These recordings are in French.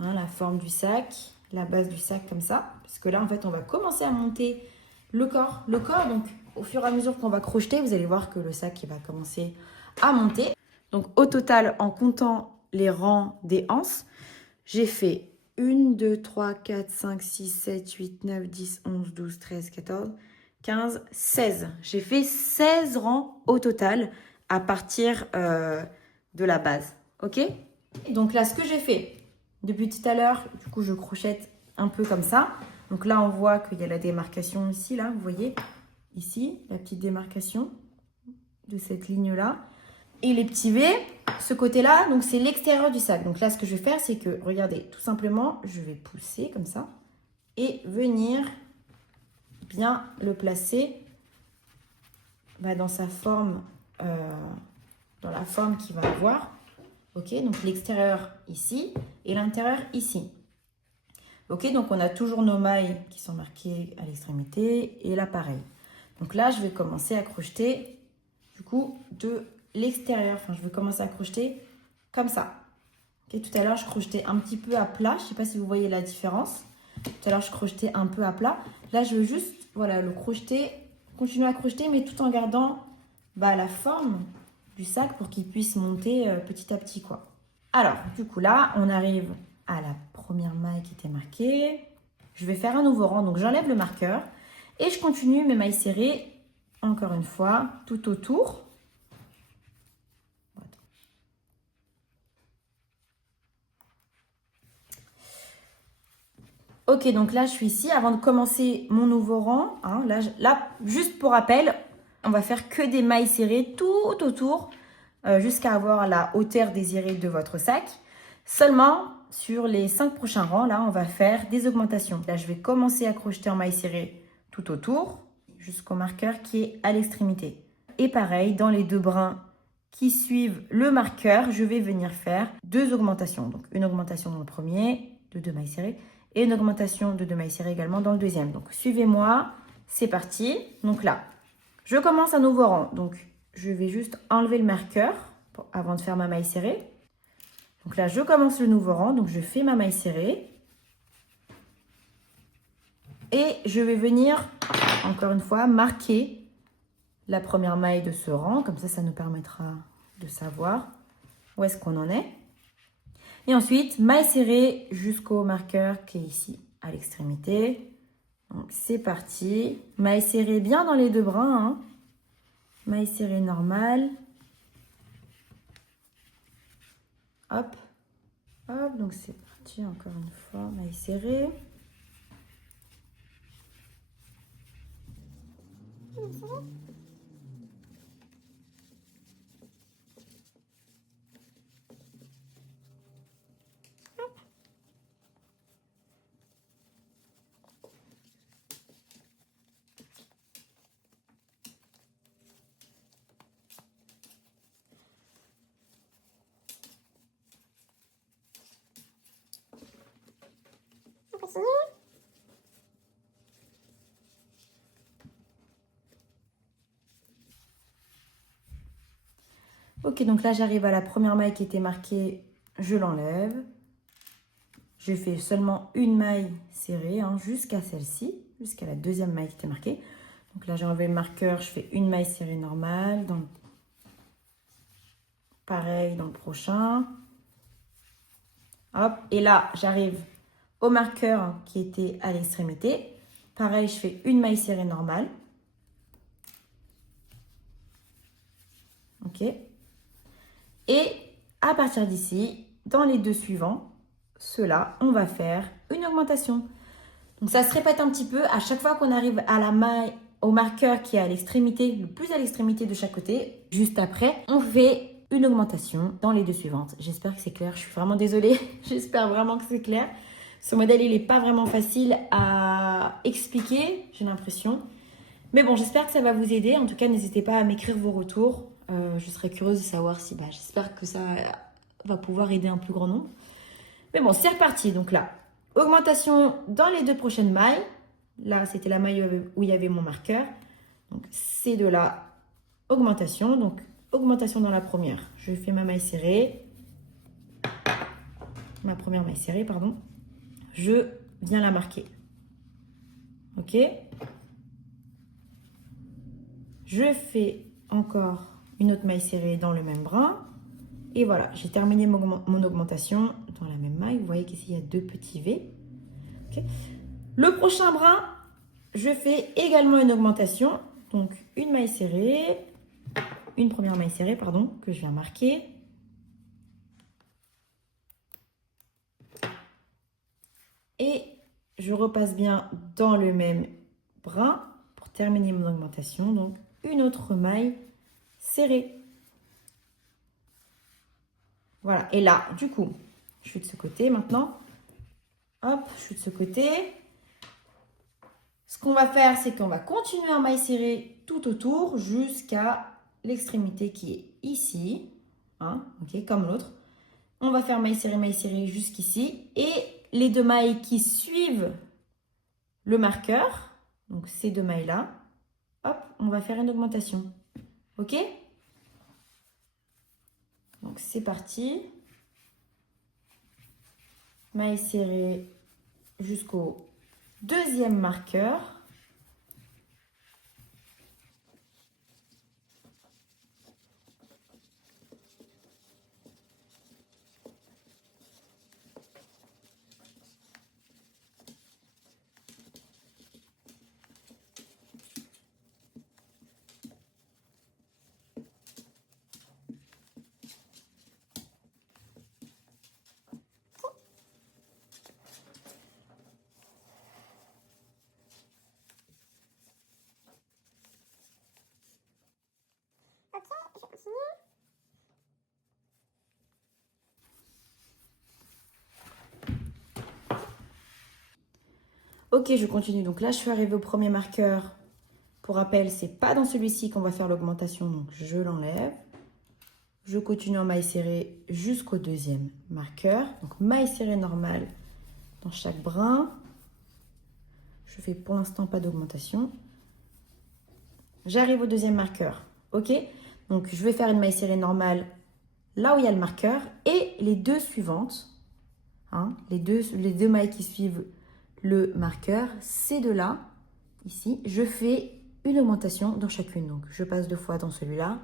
hein, la forme du sac, la base du sac comme ça. Parce que là, en fait, on va commencer à monter le corps. Le corps, donc, au fur et à mesure qu'on va crocheter, vous allez voir que le sac il va commencer à monter. Donc, au total, en comptant les rangs des anses, j'ai fait 1, 2, 3, 4, 5, 6, 7, 8, 9, 10, 11, 12, 13, 14, 15, 16. J'ai fait 16 rangs au total à partir de la base. Ok? Et donc là, ce que j'ai fait depuis tout à l'heure, du coup, je crochette un peu comme ça. Donc là, on voit qu'il y a la démarcation ici, là, vous voyez, ici, la petite démarcation de cette ligne-là. Et les petits V, ce côté-là, donc c'est l'extérieur du sac. Donc là, ce que je vais faire, c'est que, regardez, tout simplement, je vais pousser comme ça et venir bien le placer dans sa forme, dans la forme qu'il va avoir. Ok, donc l'extérieur ici et l'intérieur ici. Ok, donc on a toujours nos mailles qui sont marquées à l'extrémité et là pareil. Donc là, je vais commencer à crocheter du coup de l'extérieur. Enfin, je vais commencer à crocheter comme ça. Ok, tout à l'heure, je crochetais un petit peu à plat. Je ne sais pas si vous voyez la différence. Tout à l'heure, je crochetais un peu à plat. Là, je veux juste voilà, le crocheter, continuer à crocheter, mais tout en gardant la forme du sac pour qu'il puisse monter petit à petit, quoi. Alors, du coup, là, on arrive à la première maille qui était marquée. Je vais faire un nouveau rang, donc j'enlève le marqueur et je continue mes mailles serrées, encore une fois, tout autour. Ok, donc là, je suis ici. Avant de commencer mon nouveau rang, hein, là, juste pour rappel, on va faire que des mailles serrées tout autour jusqu'à avoir la hauteur désirée de votre sac. Seulement, sur les 5 prochains rangs, là, on va faire des augmentations. Là, je vais commencer à crocheter en mailles serrées tout autour jusqu'au marqueur qui est à l'extrémité. Et pareil, dans les deux brins qui suivent le marqueur, je vais venir faire 2 augmentations. Donc, une augmentation dans le premier, de 2 mailles serrées, et une augmentation de 2 mailles serrées également dans le deuxième. Donc, suivez-moi, c'est parti. Donc là, je commence un nouveau rang. Donc, je vais juste enlever le marqueur avant de faire ma maille serrée. Donc là, je commence le nouveau rang. Donc, je fais ma maille serrée. Et je vais venir, encore une fois, marquer la première maille de ce rang. Comme ça nous permettra de savoir où est-ce qu'on en est. Et ensuite, maille serrée jusqu'au marqueur qui est ici à l'extrémité. Donc, c'est parti. Maille serrée bien dans les deux brins. Hein. Maille serrée normale. Hop. Hop. Donc, c'est parti encore une fois. Maille serrée. Ok, donc là, j'arrive à la première maille qui était marquée. Je l'enlève. Je fais seulement une maille serrée jusqu'à celle-ci, jusqu'à la deuxième maille qui était marquée. Donc là, j'ai enlevé le marqueur, je fais une maille serrée normale. Pareil dans le prochain. Hop, et là, j'arrive au marqueur qui était à l'extrémité. Pareil, je fais une maille serrée normale. Ok. Et à partir d'ici, dans les deux suivants, ceux-là, on va faire une augmentation. Donc ça se répète un petit peu à chaque fois qu'on arrive à la maille, au marqueur qui est à l'extrémité, le plus à l'extrémité de chaque côté. Juste après, on fait une augmentation dans les deux suivantes. J'espère que c'est clair, je suis vraiment désolée. J'espère vraiment que c'est clair. Ce modèle, il n'est pas vraiment facile à expliquer, j'ai l'impression. Mais bon, j'espère que ça va vous aider. En tout cas, n'hésitez pas à m'écrire vos retours. Je serais curieuse de savoir si, j'espère que ça va pouvoir aider un plus grand nombre. Mais bon, c'est reparti. Donc là, augmentation dans les deux prochaines mailles. Là, c'était la maille où il y avait mon marqueur. Donc, c'est de la augmentation. Donc, augmentation dans la première. Je fais ma maille serrée. ma première maille serrée, pardon, je viens la marquer. Ok? Je fais encore une autre maille serrée dans le même brin. Et voilà, j'ai terminé mon augmentation dans la même maille. Vous voyez qu'ici, il y a 2 petits V. Okay. Le prochain brin, je fais également une augmentation. Donc, une maille serrée, une première maille serrée, pardon, que je viens marquer. Et je repasse bien dans le même brin pour terminer mon augmentation. Donc, une autre maille serrée. Voilà. Et là, du coup, je suis de ce côté maintenant. Hop, je suis de ce côté. Ce qu'on va faire, c'est qu'on va continuer en maille serrée tout autour jusqu'à l'extrémité qui est ici. Hein, ok, comme l'autre. On va faire maille serrée jusqu'ici. Et les 2 mailles qui suivent le marqueur, donc ces 2 mailles-là, hop, on va faire une augmentation. Ok? Donc, c'est parti. Maille serrée jusqu'au 2e marqueur. Ok, je continue. Ok, je continue. Donc là, je suis arrivée au premier marqueur. Pour rappel, c'est pas dans celui-ci qu'on va faire l'augmentation, donc je l'enlève. Je continue en maille serrée jusqu'au 2e marqueur. Donc maille serrée normale dans chaque brin. Je fais pour l'instant pas d'augmentation. J'arrive au 2e marqueur. Ok? Donc je vais faire une maille serrée normale là où il y a le marqueur et les 2 suivantes. Hein, les deux mailles qui suivent le marqueur, ces 2-là, ici, je fais une augmentation dans chacune. Donc, je passe 2 fois dans celui-là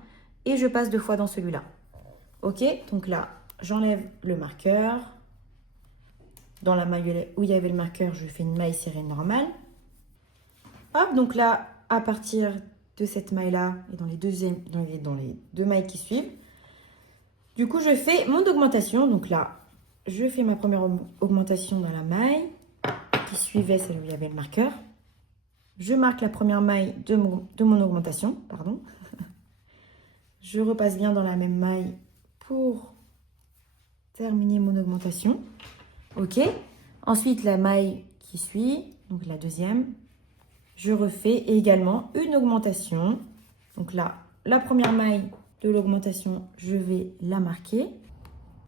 et je passe 2 fois dans celui-là. Ok? Donc là, j'enlève le marqueur. Dans la maille où il y avait le marqueur, je fais une maille serrée normale. Hop, donc là, à partir de cette maille-là et dans les 2 mailles qui suivent, du coup, je fais mon augmentation. Donc là, je fais ma première augmentation dans la maille qui suivait celle où il y avait le marqueur. Je marque la première maille de mon augmentation, pardon. Je repasse bien dans la même maille pour terminer mon augmentation. Ok. Ensuite, la maille qui suit, donc la 2e, je refais également une augmentation. Donc là, la première maille de l'augmentation, je vais la marquer.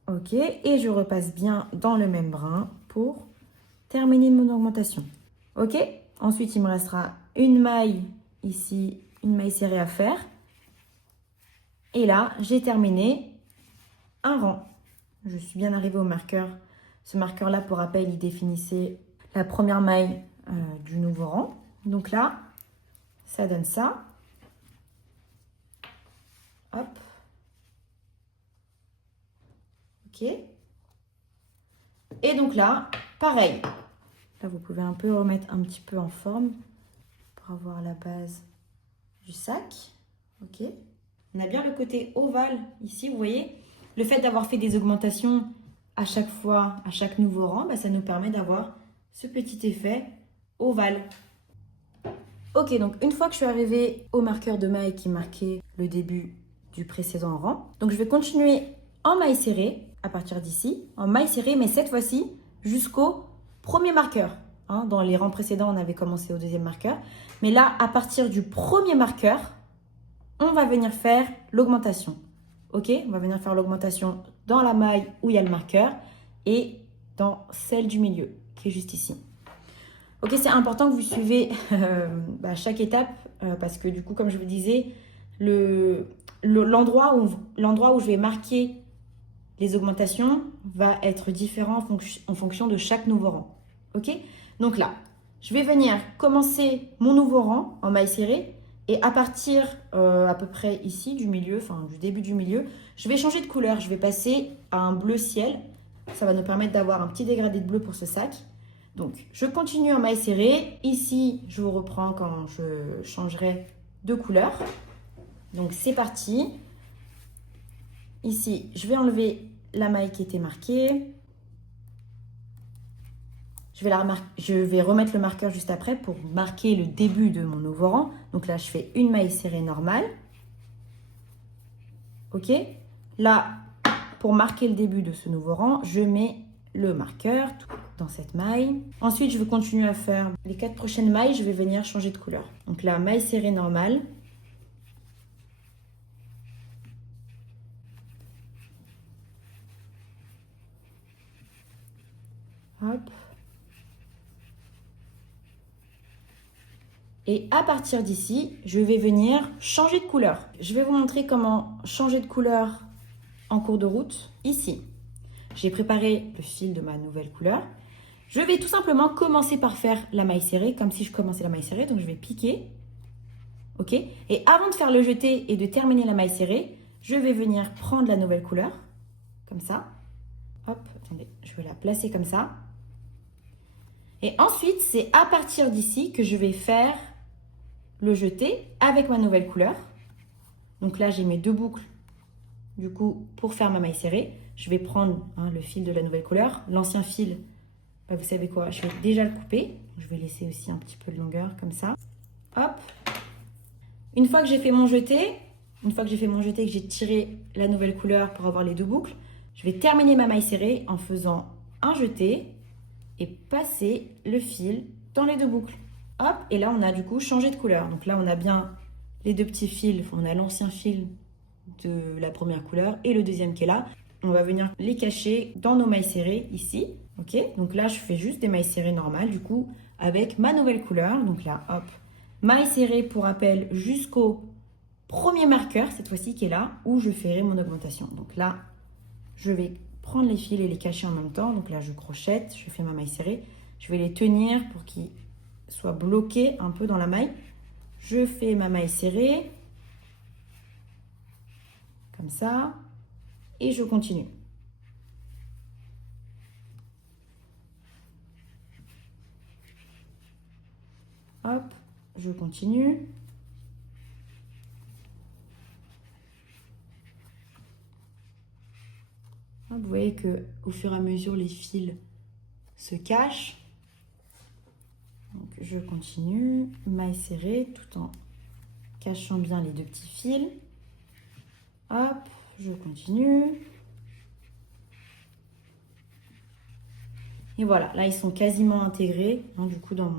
Ok. Et je repasse bien dans le même brin pour terminer mon augmentation. Ok. Ensuite, il me restera une maille ici, une maille serrée à faire. Et là, j'ai terminé un rang. Je suis bien arrivée au marqueur. Ce marqueur-là, pour rappel, il définissait la première maille du nouveau rang. Donc là, ça donne ça. Hop. Ok. Et donc là, pareil. Là, vous pouvez un peu remettre un petit peu en forme pour avoir la base du sac. Ok. On a bien le côté ovale ici, vous voyez. Le fait d'avoir fait des augmentations à chaque fois, à chaque nouveau rang, ça nous permet d'avoir ce petit effet ovale. Ok, donc une fois que je suis arrivée au marqueur de maille qui marquait le début du précédent rang, donc je vais continuer en maille serrée à partir d'ici, en maille serrée, mais cette fois-ci jusqu'au premier marqueur. Hein, dans les rangs précédents, on avait commencé au 2e marqueur. Mais là, à partir du premier marqueur, on va venir faire l'augmentation. Ok, on va venir faire l'augmentation dans la maille où il y a le marqueur et dans celle du milieu, qui est juste ici. Ok, c'est important que vous suivez chaque étape parce que du coup, comme je vous disais, l'endroit où je vais marquer les augmentations vont être différentes en fonction de chaque nouveau rang. Ok? Donc là, je vais venir commencer mon nouveau rang en maille serrée et à partir à peu près ici du milieu, enfin du début du milieu, je vais changer de couleur. Je vais passer à un bleu ciel. Ça va nous permettre d'avoir un petit dégradé de bleu pour ce sac. Donc, je continue en maille serrée. Ici, je vous reprends quand je changerai de couleur. Donc, c'est parti. Ici, je vais enlever la maille qui était marquée. Je vais remettre le marqueur juste après pour marquer le début de mon nouveau rang. Donc là, je fais une maille serrée normale. Ok? Là, pour marquer le début de ce nouveau rang, je mets le marqueur dans cette maille. Ensuite, je vais continuer à faire les 4 prochaines mailles. Je vais venir changer de couleur. Donc là, maille serrée normale. Hop. Et à partir d'ici, je vais venir changer de couleur. Je vais vous montrer comment changer de couleur en cours de route. Ici, j'ai préparé le fil de ma nouvelle couleur. Je vais tout simplement commencer par faire la maille serrée, comme si je commençais la maille serrée. Donc, je vais piquer. Ok? Et avant de faire le jeté et de terminer la maille serrée, je vais venir prendre la nouvelle couleur, comme ça. Hop, attendez, je vais la placer comme ça. Et ensuite, c'est à partir d'ici que je vais faire le jeté avec ma nouvelle couleur. Donc là, j'ai mes 2 boucles. Du coup, pour faire ma maille serrée, je vais prendre le fil de la nouvelle couleur. L'ancien fil, vous savez quoi, je vais déjà le couper. Je vais laisser aussi un petit peu de longueur comme ça. Hop. Une fois que j'ai fait mon jeté, et que j'ai tiré la nouvelle couleur pour avoir les 2 boucles, je vais terminer ma maille serrée en faisant un jeté et passer le fil dans les 2 boucles. Hop, et là, on a du coup changé de couleur. Donc là, on a bien les 2 petits fils. On a l'ancien fil de la première couleur et le deuxième qui est là. On va venir les cacher dans nos mailles serrées ici. Ok, donc là, je fais juste des mailles serrées normales, du coup, avec ma nouvelle couleur. Donc là, hop, maille serrée pour rappel jusqu'au premier marqueur, cette fois-ci qui est là, où je ferai mon augmentation. Donc là, je vais prendre les fils et les cacher en même temps. Donc là, je crochette, je fais ma maille serrée. Je vais les tenir pour qu'ils soit bloqué un peu dans la maille. Je fais ma maille serrée comme ça et je continue. Hop, je continue. Hop, vous voyez que au fur et à mesure les fils se cachent. Donc, je continue, maille serrée, tout en cachant bien les 2 petits fils. Hop, je continue. Et voilà, là, ils sont quasiment intégrés, du coup, dans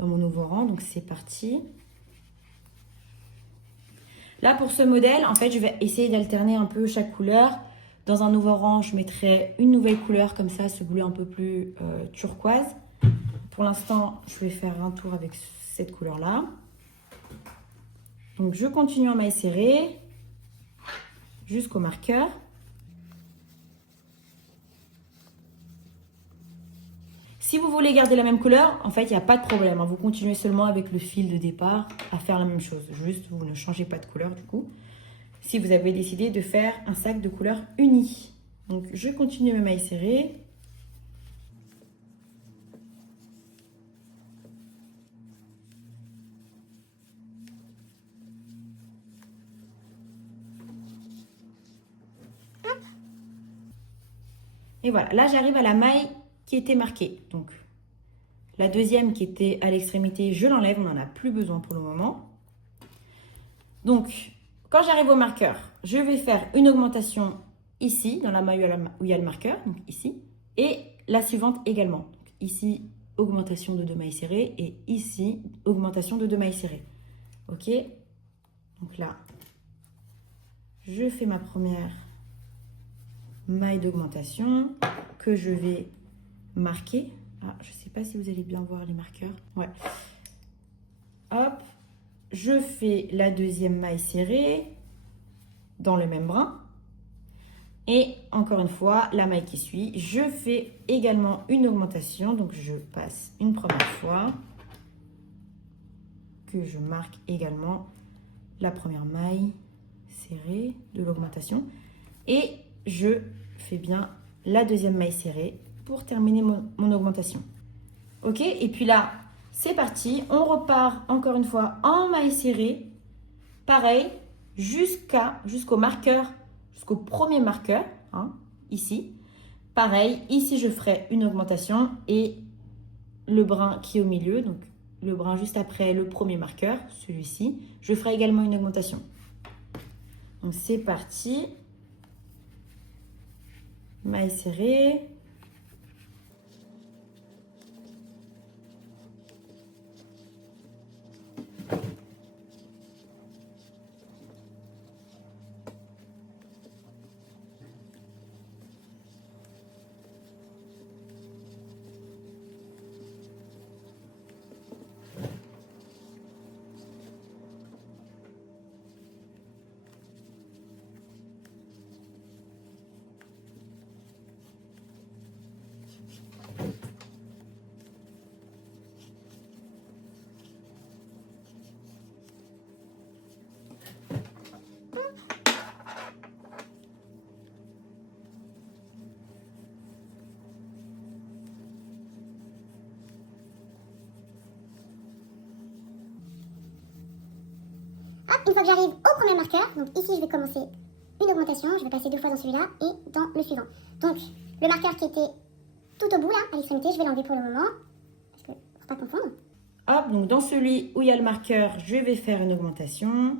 mon nouveau rang. Donc, c'est parti. Là, pour ce modèle, en fait, je vais essayer d'alterner un peu chaque couleur. Dans un nouveau rang, je mettrai une nouvelle couleur comme ça, ce bleu un peu plus turquoise. Pour l'instant, je vais faire un tour avec cette couleur-là. Donc, je continue en maille serrée jusqu'au marqueur. Si vous voulez garder la même couleur, en fait, il n'y a pas de problème. Vous continuez seulement avec le fil de départ à faire la même chose. Juste, vous ne changez pas de couleur du coup. Si vous avez décidé de faire un sac de couleur unie. Donc, je continue mes mailles serrées. Et voilà, là j'arrive à la maille qui était marquée. Donc la deuxième qui était à l'extrémité, je l'enlève, on n'en a plus besoin pour le moment. Donc quand j'arrive au marqueur, je vais faire une augmentation ici, dans la maille où il y a le marqueur, donc ici, et la suivante également. Donc, ici, augmentation de 2 mailles serrées, et ici, augmentation de 2 mailles serrées. Ok, donc là, je fais ma première maille d'augmentation que je vais marquer. Ah, je ne sais pas si vous allez bien voir les marqueurs. Ouais. Hop, je fais la deuxième maille serrée dans le même brin. Et encore une fois, la maille qui suit, je fais également une augmentation. Donc, je passe une première fois que je marque également la première maille serrée de l'augmentation. Et je fais bien la deuxième maille serrée pour terminer mon augmentation. Ok, et puis là, c'est parti. On repart encore une fois en maille serrée. Pareil, jusqu'au marqueur, jusqu'au premier marqueur, hein, ici. Pareil, ici je ferai une augmentation et le brin qui est au milieu, donc le brin juste après le premier marqueur, celui-ci, je ferai également une augmentation. Donc c'est parti. Maille serrée. Une fois que j'arrive au premier marqueur, donc ici je vais commencer une augmentation, je vais passer 2 fois dans celui-là et dans le suivant. Donc le marqueur qui était tout au bout là, à l'extrémité, je vais l'enlever pour le moment, parce que faut pas confondre. Hop, donc dans celui où il y a le marqueur, je vais faire une augmentation.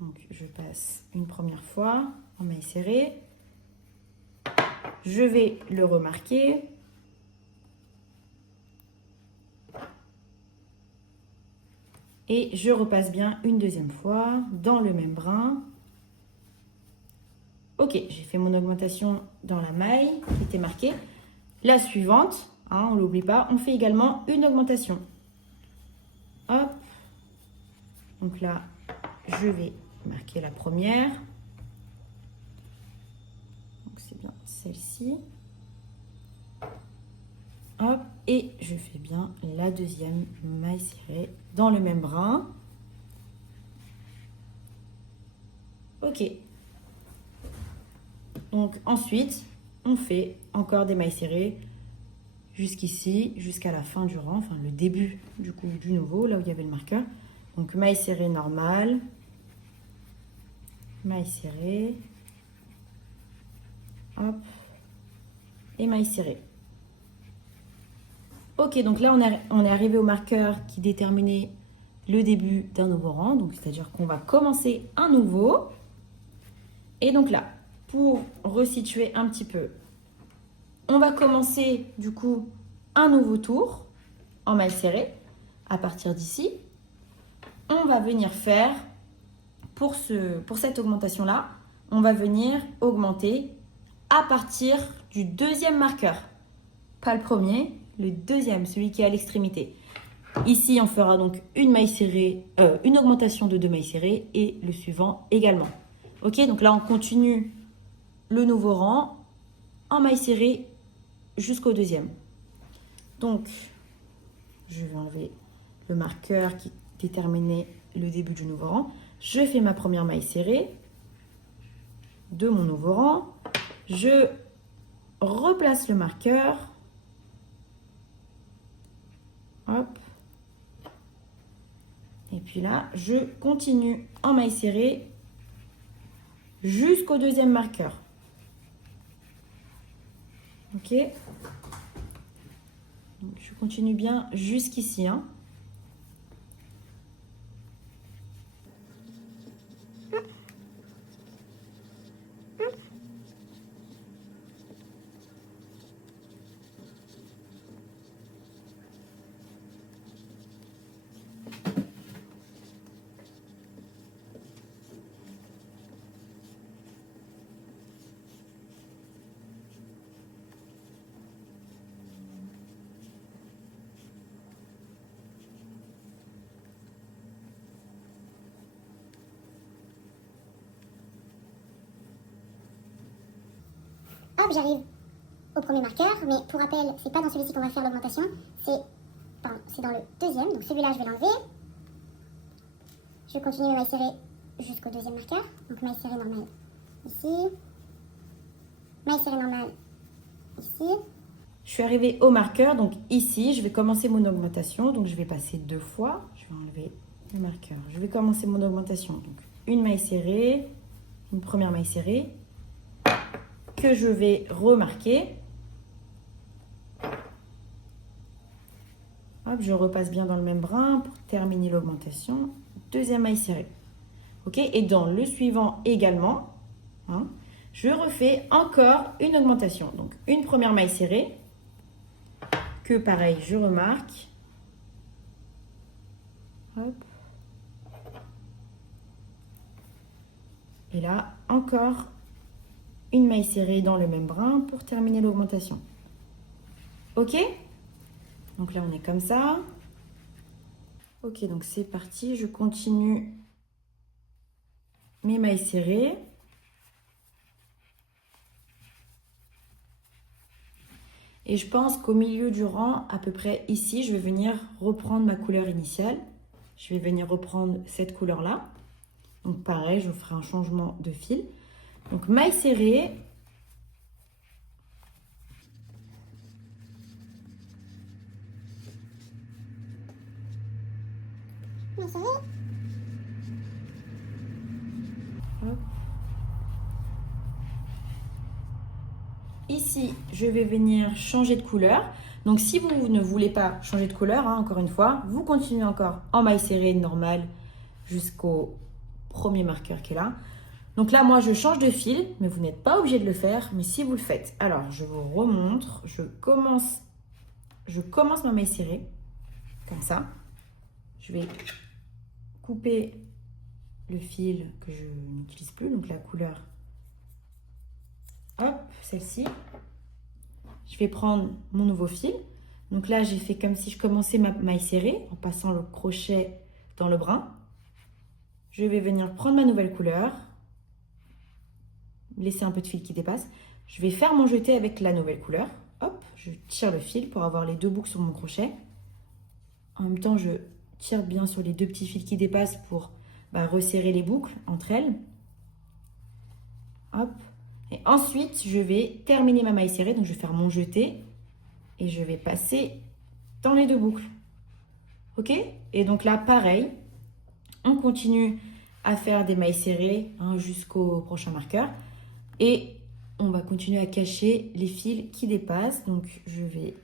Donc je passe une première fois en maille serrée. Je vais le remarquer. Et je repasse bien une deuxième fois dans le même brin. Ok, j'ai fait mon augmentation dans la maille qui était marquée. La suivante, hein, on ne l'oublie pas, on fait également une augmentation. Hop. Donc là, je vais marquer la première. Donc c'est bien celle-ci. Hop, et je fais bien la deuxième maille serrée dans le même brin. Ok. Donc ensuite, on fait encore des mailles serrées jusqu'ici, jusqu'à la fin du rang, enfin le début du coup du nouveau, là où il y avait le marqueur. Donc maille serrée normale, maille serrée, hop, et maille serrée. Ok, donc là on est arrivé au marqueur qui déterminait le début d'un nouveau rang, donc c'est-à-dire qu'on va commencer un nouveau. Et donc là, pour resituer un petit peu, on va commencer du coup un nouveau tour en maille serrée. À partir d'ici, on va venir faire, pour cette augmentation-là, on va venir augmenter à partir du deuxième marqueur. Pas le premier, le deuxième, celui qui est à l'extrémité. Ici, on fera donc une maille serrée, une augmentation de 2 mailles serrées et le suivant également. Ok, donc là, on continue le nouveau rang en maille serrée jusqu'au deuxième. Donc, je vais enlever le marqueur qui déterminait le début du nouveau rang. Je fais ma première maille serrée de mon nouveau rang. Je replace le marqueur. Hop. Et puis là, je continue en maille serrée jusqu'au deuxième marqueur. Ok. Donc, je continue bien jusqu'ici, hein. Hop, j'arrive au premier marqueur, mais pour rappel, c'est pas dans celui-ci qu'on va faire l'augmentation, c'est dans le deuxième, donc celui-là je vais l'enlever. Je continue mes mailles serrées jusqu'au deuxième marqueur, donc maille serrée normale ici, maille serrée normale ici. Je suis arrivée au marqueur, donc ici, je vais commencer mon augmentation, donc je vais passer 2 fois, je vais enlever le marqueur. Je vais commencer mon augmentation, donc une maille serrée, une première maille serrée, que je vais remarquer. Hop, je repasse bien dans le même brin pour terminer l'augmentation. Deuxième maille serrée. Ok, et dans le suivant également, hein, je refais encore une augmentation. Donc une première maille serrée, que pareil, je remarque. Hop. Et là, encore une maille serrée dans le même brin pour terminer l'augmentation. Ok? Donc là, on est comme ça. Ok, donc c'est parti. Je continue mes mailles serrées. Et je pense qu'au milieu du rang, à peu près ici, je vais venir reprendre ma couleur initiale. Je vais venir reprendre cette couleur-là. Donc pareil, je ferai un changement de fil. Donc maille serrée. Maille serrée. Hop. Ici, je vais venir changer de couleur. Donc si vous ne voulez pas changer de couleur, hein, encore une fois, vous continuez encore en maille serrée normale jusqu'au premier marqueur qui est là. Donc là, moi, je change de fil, mais vous n'êtes pas obligé de le faire. Mais si vous le faites, alors je vous remontre. Je commence ma maille serrée, comme ça. Je vais couper le fil que je n'utilise plus, donc la couleur. Hop, celle-ci. Je vais prendre mon nouveau fil. Donc là, j'ai fait comme si je commençais ma maille serrée en passant le crochet dans le brin. Je vais venir prendre ma nouvelle couleur. Laisser un peu de fil qui dépasse. Je vais faire mon jeté avec la nouvelle couleur. Hop, je tire le fil pour avoir les 2 boucles sur mon crochet. En même temps, je tire bien sur les 2 petits fils qui dépassent pour resserrer les boucles entre elles. Hop. Et ensuite, je vais terminer ma maille serrée. Donc, je vais faire mon jeté. Et je vais passer dans les 2 boucles. Ok? Et donc là, pareil. On continue à faire des mailles serrées jusqu'au prochain marqueur. Et on va continuer à cacher les fils qui dépassent. Donc, je vais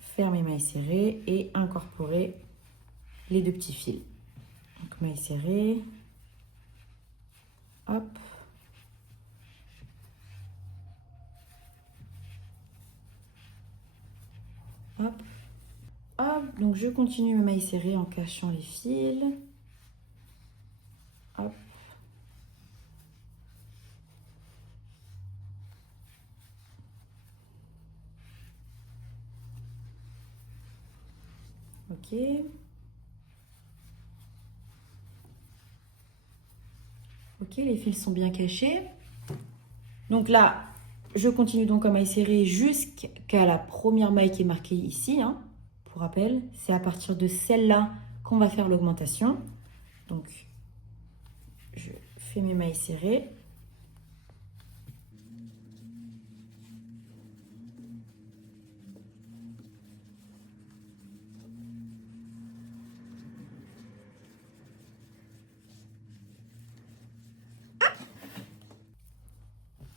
faire mes mailles serrées et incorporer les 2 petits fils. Donc, mailles serrées. Hop. Hop. Hop. Donc, je continue mes mailles serrées en cachant les fils. Hop. Ok. Ok, les fils sont bien cachés. Donc là, je continue donc en maille serrée jusqu'à la première maille qui est marquée ici. Pour rappel, c'est à partir de celle-là qu'on va faire l'augmentation. Donc, je fais mes mailles serrées.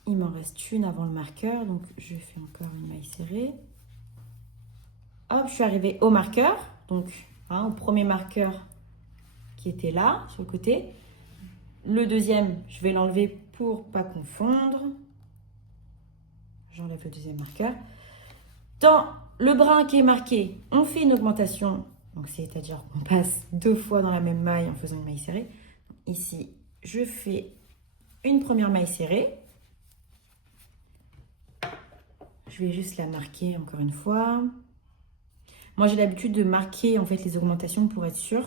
Il m'en reste une avant le marqueur, donc je fais encore une maille serrée. Hop, je suis arrivée au marqueur, donc au premier marqueur qui était là, sur le côté. Le deuxième, je vais l'enlever pour pas confondre. J'enlève le deuxième marqueur. Dans le brin qui est marqué, on fait une augmentation, donc c'est-à-dire qu'on passe 2 fois dans la même maille en faisant une maille serrée. Ici, je fais une première maille serrée. Je vais juste la marquer encore une fois. Moi, j'ai l'habitude de marquer en fait les augmentations pour être sûre.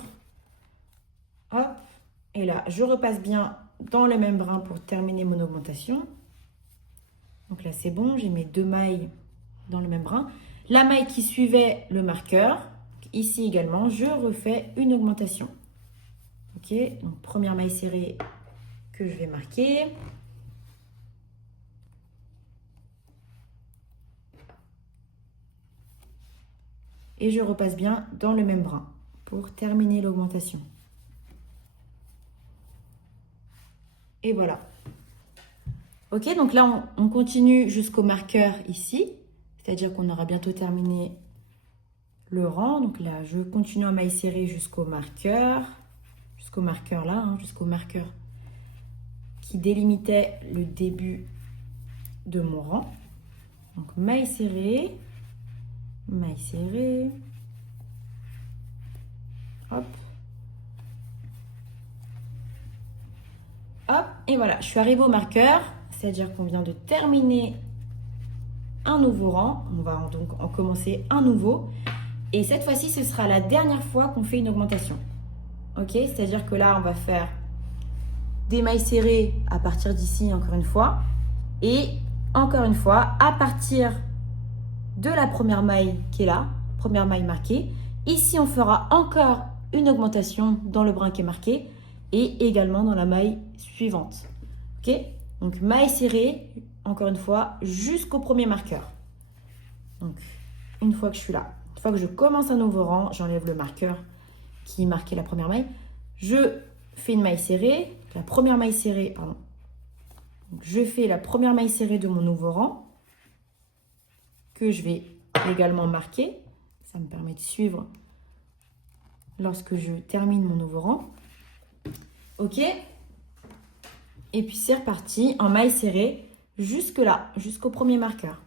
Hop. Et là, je repasse bien dans le même brin pour terminer mon augmentation. Donc là, c'est bon, j'ai mes 2 mailles dans le même brin. La maille qui suivait le marqueur, ici également, je refais une augmentation. Ok, donc première maille serrée que je vais marquer. Et je repasse bien dans le même brin pour terminer l'augmentation. Et voilà. Ok, donc là, on continue jusqu'au marqueur ici. C'est-à-dire qu'on aura bientôt terminé le rang. Donc là, je continue en maille serrée jusqu'au marqueur là, hein, jusqu'au marqueur qui délimitait le début de mon rang. Donc maille serrée, hop, hop, et voilà, je suis arrivée au marqueur, c'est-à-dire qu'on vient de terminer un nouveau rang. On va donc en commencer un nouveau. Et cette fois-ci, ce sera la dernière fois qu'on fait une augmentation. Ok, c'est-à-dire que là, on va faire des mailles serrées à partir d'ici, encore une fois. Et encore une fois, à partir de la première maille qui est là, première maille marquée, ici, on fera encore une augmentation dans le brin qui est marqué et également dans la maille suivante. Ok, donc maille serrée, encore une fois, jusqu'au premier marqueur. Donc, une fois que je suis là, une fois que je commence un nouveau rang, j'enlève le marqueur qui marquait la première maille. Je fais une maille serrée, la première maille serrée, pardon. Donc, je fais la première maille serrée de mon nouveau rang que je vais également marquer. Ça me permet de suivre lorsque je termine mon nouveau rang. Ok. Et puis c'est reparti en maille serrée jusque là, jusqu'au premier marqueur.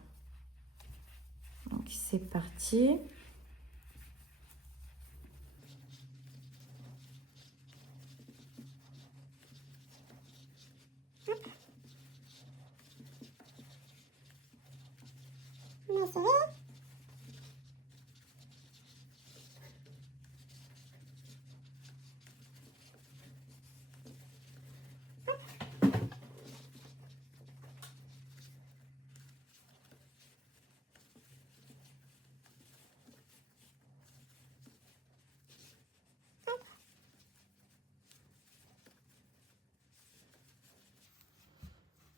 Donc c'est parti. Maille serrée.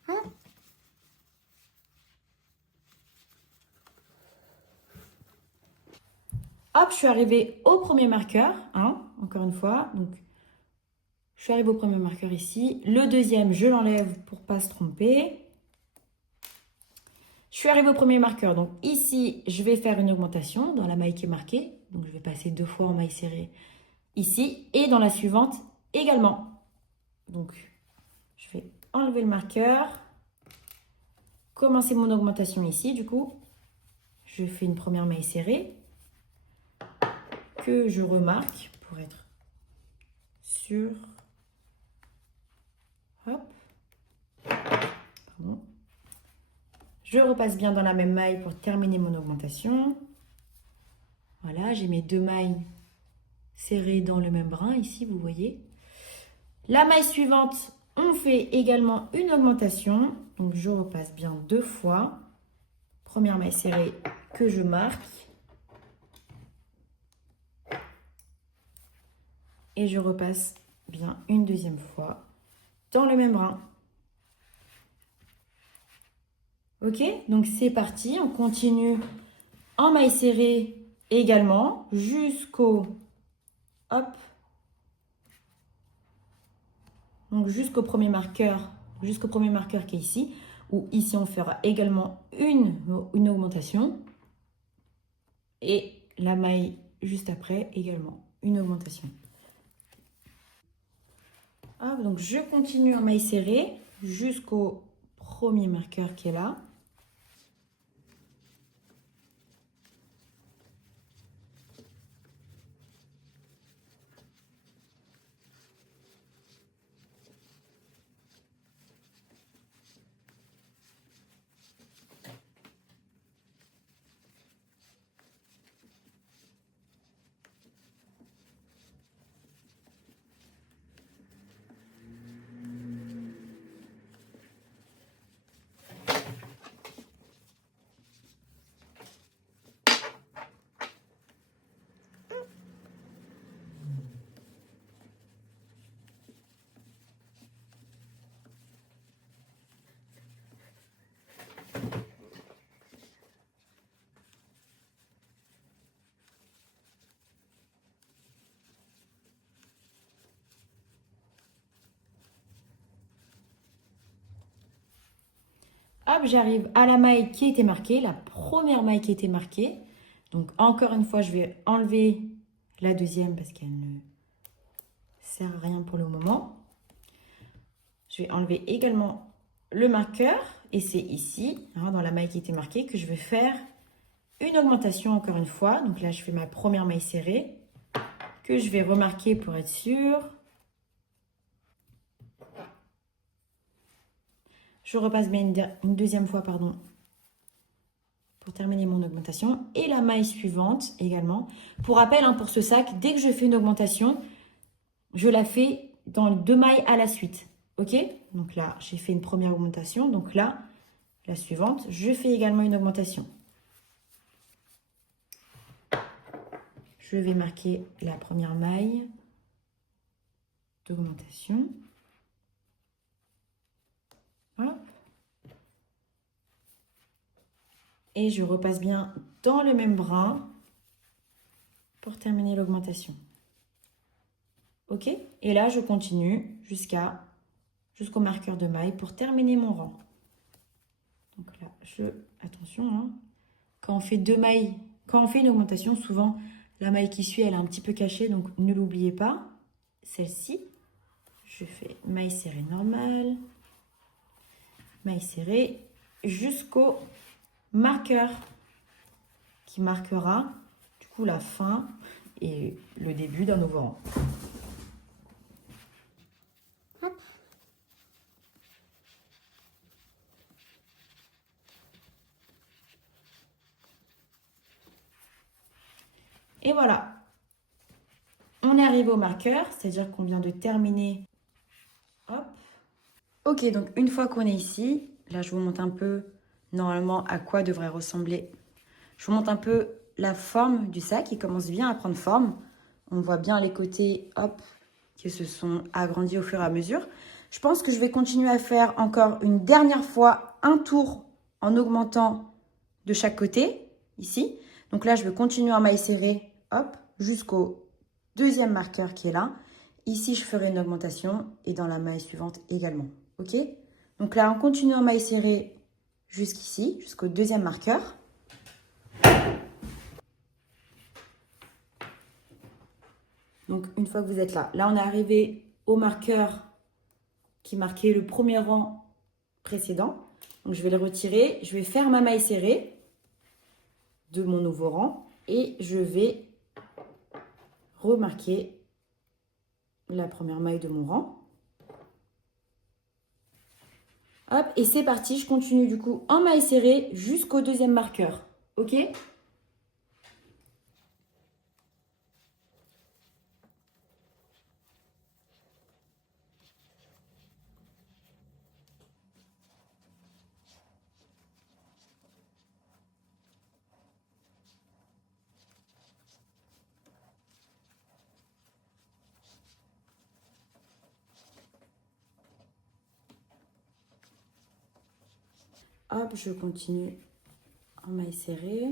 Hop. Hop, je suis arrivée au premier marqueur, hein, encore une fois. Donc, je suis arrivée au premier marqueur ici. Le deuxième, je l'enlève pour ne pas se tromper. Je suis arrivée au premier marqueur. Donc ici, je vais faire une augmentation dans la maille qui est marquée. Donc je vais passer 2 fois en maille serrée ici. Et dans la suivante également. Donc je vais enlever le marqueur. Commencer mon augmentation ici. Du coup, je fais une première maille serrée que je remarque pour être sûr. Hop. Pardon. Je repasse bien dans la même maille pour terminer mon augmentation. Voilà, j'ai mes 2 mailles serrées dans le même brin ici, vous voyez. La maille suivante, on fait également une augmentation. Donc je repasse bien 2 fois. Première maille serrée que je marque. Et je repasse bien une deuxième fois dans le même brin. Ok, donc c'est parti, on continue en maille serrée également jusqu'au hop. Donc jusqu'au premier marqueur qui est ici, où ici on fera également une augmentation et la maille juste après également une augmentation. Hop, donc je continue en maille serrée jusqu'au premier marqueur qui est là. Hop, j'arrive à la maille qui était marquée, la première maille qui était marquée. Donc encore une fois, je vais enlever la deuxième parce qu'elle ne sert à rien pour le moment. Je vais enlever également le marqueur et c'est ici, hein, dans la maille qui était marquée, que je vais faire une augmentation encore une fois. Donc là, je fais ma première maille serrée que je vais remarquer pour être sûr. Je repasse bien une deuxième fois, pardon, pour terminer mon augmentation. Et la maille suivante également. Pour rappel, hein, pour ce sac, dès que je fais une augmentation, je la fais dans 2 mailles à la suite. Ok? Donc là, j'ai fait une première augmentation. Donc là, la suivante, je fais également une augmentation. Je vais marquer la première maille d'augmentation. Hop. Et je repasse bien dans le même brin pour terminer l'augmentation. Ok? Et là, je continue jusqu'au marqueur de maille pour terminer mon rang. Donc là, attention, hein, quand on fait 2 mailles, quand on fait une augmentation, souvent, la maille qui suit, elle est un petit peu cachée, donc ne l'oubliez pas. Celle-ci, je fais maille serrée normale, maille serrée, jusqu'au marqueur qui marquera du coup la fin et le début d'un nouveau rang. Hop. Et voilà, on est arrivé au marqueur, c'est-à-dire qu'on vient de terminer. Hop. Ok, donc une fois qu'on est ici, là je vous montre un peu normalement à quoi devrait ressembler. Je vous montre un peu la forme du sac, il commence bien à prendre forme. On voit bien les côtés, hop, qui se sont agrandis au fur et à mesure. Je pense que je vais continuer à faire encore une dernière fois un tour en augmentant de chaque côté, ici. Donc là, je vais continuer en maille serrée, hop, jusqu'au deuxième marqueur qui est là. Ici, je ferai une augmentation et dans la maille suivante également. Ok? Donc là, on continue en maille serrée jusqu'ici, jusqu'au deuxième marqueur. Donc, une fois que vous êtes là, on est arrivé au marqueur qui marquait le premier rang précédent. Donc, je vais le retirer. Je vais faire ma maille serrée de mon nouveau rang et je vais remarquer la première maille de mon rang. Hop, et c'est parti. Je continue du coup en maille serrée jusqu'au deuxième marqueur. Ok ? Hop, je continue en maille serrée.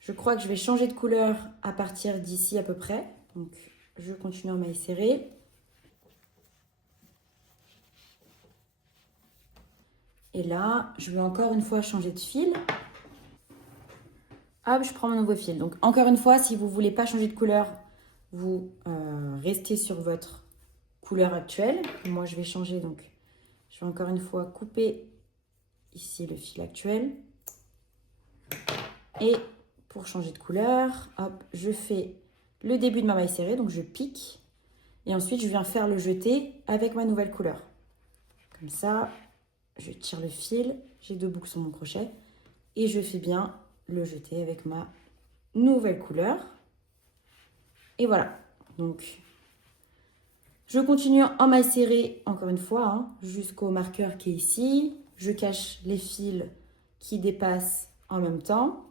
Je crois que je vais changer de couleur à partir d'ici à peu près. Donc, je continue en maille serrée. Et là, je vais encore une fois changer de fil. Hop, je prends mon nouveau fil. Donc, encore une fois, si vous ne voulez pas changer de couleur, vous restez sur votre couleur actuelle. Moi, je vais changer. Donc, je vais encore une fois couper ici le fil actuel. Et pour changer de couleur, hop, je fais le début de ma maille serrée. Donc, je pique. Et ensuite, je viens faire le jeté avec ma nouvelle couleur. Comme ça, je tire le fil. J'ai 2 boucles sur mon crochet. Et je fais bien le jeté avec ma nouvelle couleur. Et voilà. Donc, je continue en maille serrée, encore une fois, hein, jusqu'au marqueur qui est ici. Je cache les fils qui dépassent en même temps.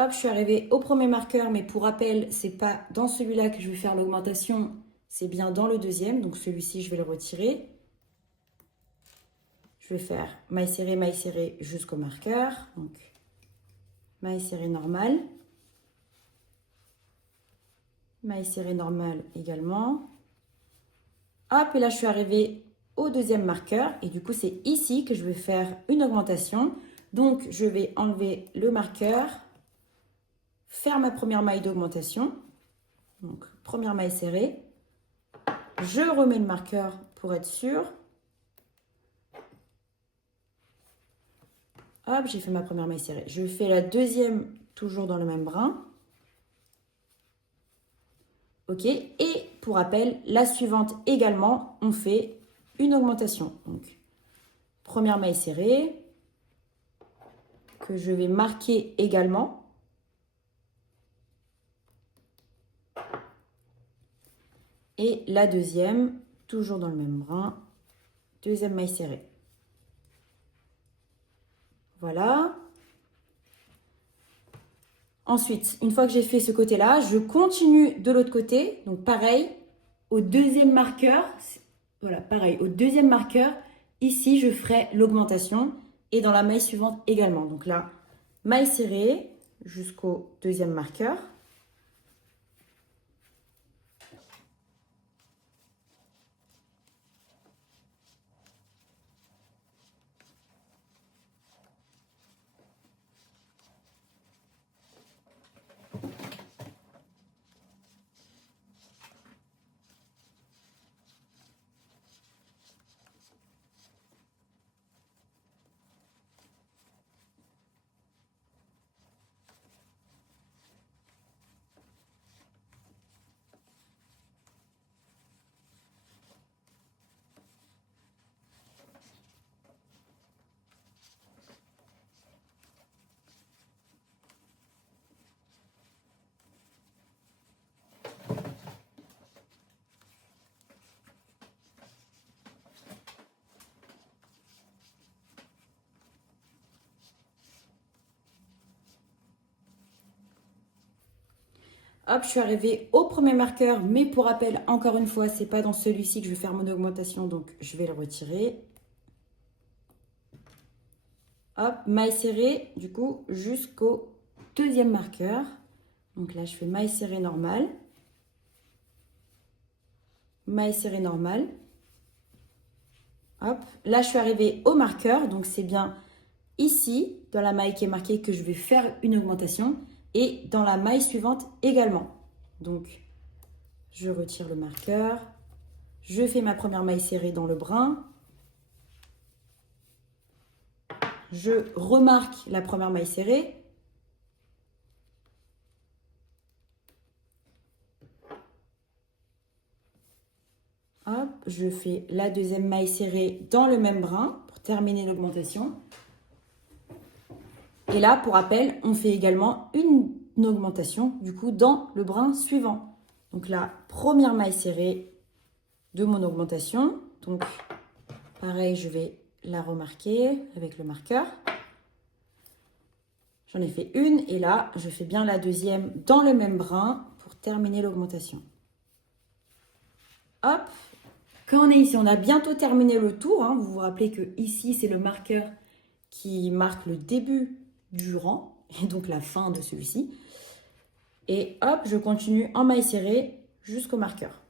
Hop, je suis arrivée au premier marqueur, mais pour rappel, c'est pas dans celui-là que je vais faire l'augmentation, c'est bien dans le deuxième. Donc celui-ci, je vais le retirer. Je vais faire maille serrée jusqu'au marqueur. Donc maille serrée normale. Maille serrée normale également. Hop, et là, je suis arrivée au deuxième marqueur. Et du coup, c'est ici que je vais faire une augmentation. Donc, je vais enlever le marqueur, faire ma première maille d'augmentation. Donc, première maille serrée. Je remets le marqueur pour être sûr. Hop, j'ai fait ma première maille serrée. Je fais la deuxième, toujours dans le même brin. Ok, et pour rappel, la suivante également, on fait une augmentation. Donc, première maille serrée, que je vais marquer également. Et la deuxième, toujours dans le même brin, deuxième maille serrée. Voilà. Ensuite, une fois que j'ai fait ce côté-là, je continue de l'autre côté. Donc pareil, au deuxième marqueur, voilà, pareil, au deuxième marqueur, ici, je ferai l'augmentation et dans la maille suivante également. Donc là, maille serrée jusqu'au deuxième marqueur. Hop, je suis arrivée au premier marqueur, mais pour rappel, encore une fois, c'est pas dans celui-ci que je vais faire mon augmentation, donc je vais le retirer. Hop, maille serrée, du coup, jusqu'au deuxième marqueur. Donc là, je fais maille serrée normale. Maille serrée normale. Hop, là, je suis arrivée au marqueur, donc c'est bien ici, dans la maille qui est marquée, que je vais faire une augmentation. Et dans la maille suivante également. Donc, je retire le marqueur. Je fais ma première maille serrée dans le brin. Je remarque la première maille serrée. Hop, je fais la deuxième maille serrée dans le même brin pour terminer l'augmentation. Et là, pour rappel, on fait également une augmentation, du coup, dans le brin suivant. Donc la première maille serrée de mon augmentation. Donc, pareil, je vais la remarquer avec le marqueur. J'en ai fait une et là, je fais bien la deuxième dans le même brin pour terminer l'augmentation. Hop, quand on est ici, on a bientôt terminé le tour. Hein. Vous vous rappelez que ici, c'est le marqueur qui marque le début du rang et donc la fin de celui-ci. Et hop, je continue en maille serrée jusqu'au marqueur.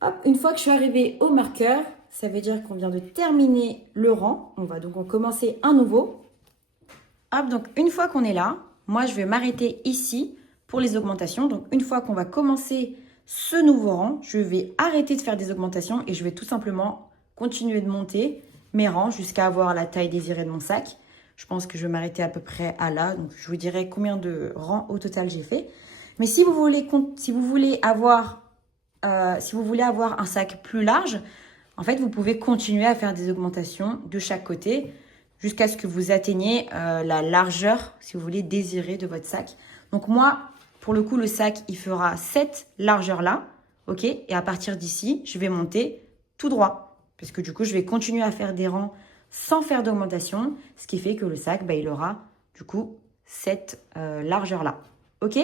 Hop, une fois que je suis arrivée au marqueur, ça veut dire qu'on vient de terminer le rang. On va donc commencer un nouveau. Hop, donc une fois qu'on est là, moi je vais m'arrêter ici pour les augmentations. Donc une fois qu'on va commencer ce nouveau rang, je vais arrêter de faire des augmentations et je vais tout simplement continuer de monter mes rangs jusqu'à avoir la taille désirée de mon sac. Je pense que je vais m'arrêter à peu près à là. Donc je vous dirai combien de rangs au total j'ai fait. Mais si vous voulez avoir un sac plus large, en fait, vous pouvez continuer à faire des augmentations de chaque côté. jusqu'à ce que vous atteigniez la largeur, si vous voulez, désirée de votre sac. Donc moi, pour le coup, le sac, il fera cette largeur-là, ok? Et à partir d'ici, je vais monter tout droit, parce que du coup, je vais continuer à faire des rangs sans faire d'augmentation, ce qui fait que le sac, il aura du coup cette largeur-là, ok?